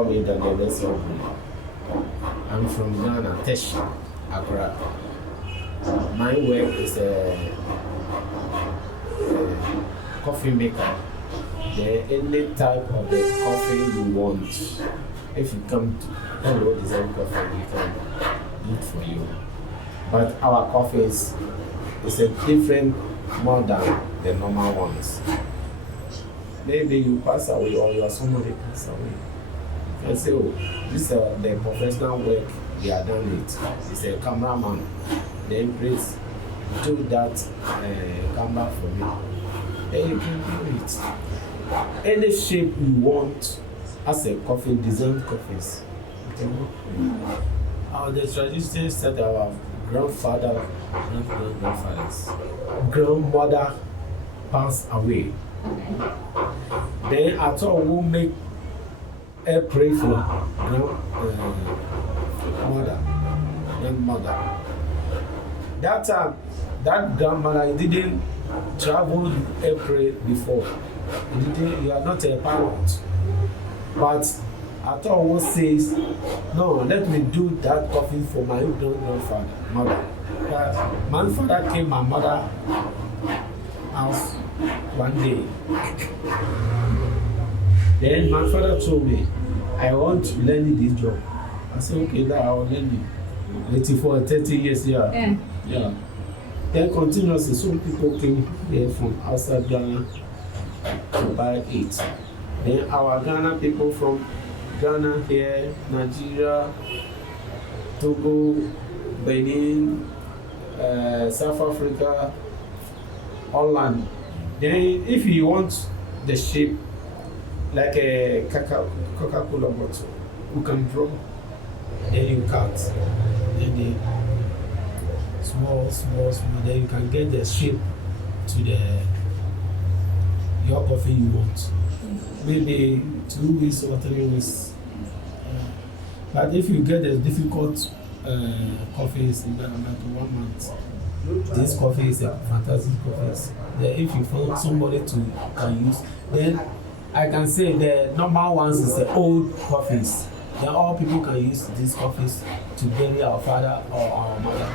call me Daniel Mensah. I'm from Ghana, Teshie, Accra. My work is a coffee maker. Any type of the coffee you want, if you come to Hello Design Coffin, we can do it for you. But our coffee is a different more than the normal ones. Maybe you pass away or your somebody pass away. You can say, oh, this is the professional work they are done it. It's a cameraman. Then please do that camera for me. Then you can do it. Any shape you want as a coffin, design coffins. The traditions that our grandfather, grandmother passed away. Then I thought we'll make a pray for grandmother. That time, that grandmother didn't travel a pray before. You are not a pilot. But I thought what says, no, let me do that coffin for my grandfather, mother. My father came my mother house one day. Then my father told me, I want to learn this job. I said, okay, now I will learn you. Waiting for 30 years here. Yeah. Then continuously, some people came here from outside Ghana to buy it. Then our Ghana people from Ghana here, Nigeria, Togo, Benin, South Africa, Holland. Then if you want the shape like a Coca-Cola bottle, you can draw, then you cut, then the small, then you can get the shape to your coffee you want. Maybe 2 weeks or 3 weeks. But if you get a difficult coffees in about 1 month, this coffee is a fantastic coffee. Then if you find somebody can use, then I can say the normal ones is the old coffees. Then all people can use these coffees to bury our father or our mother.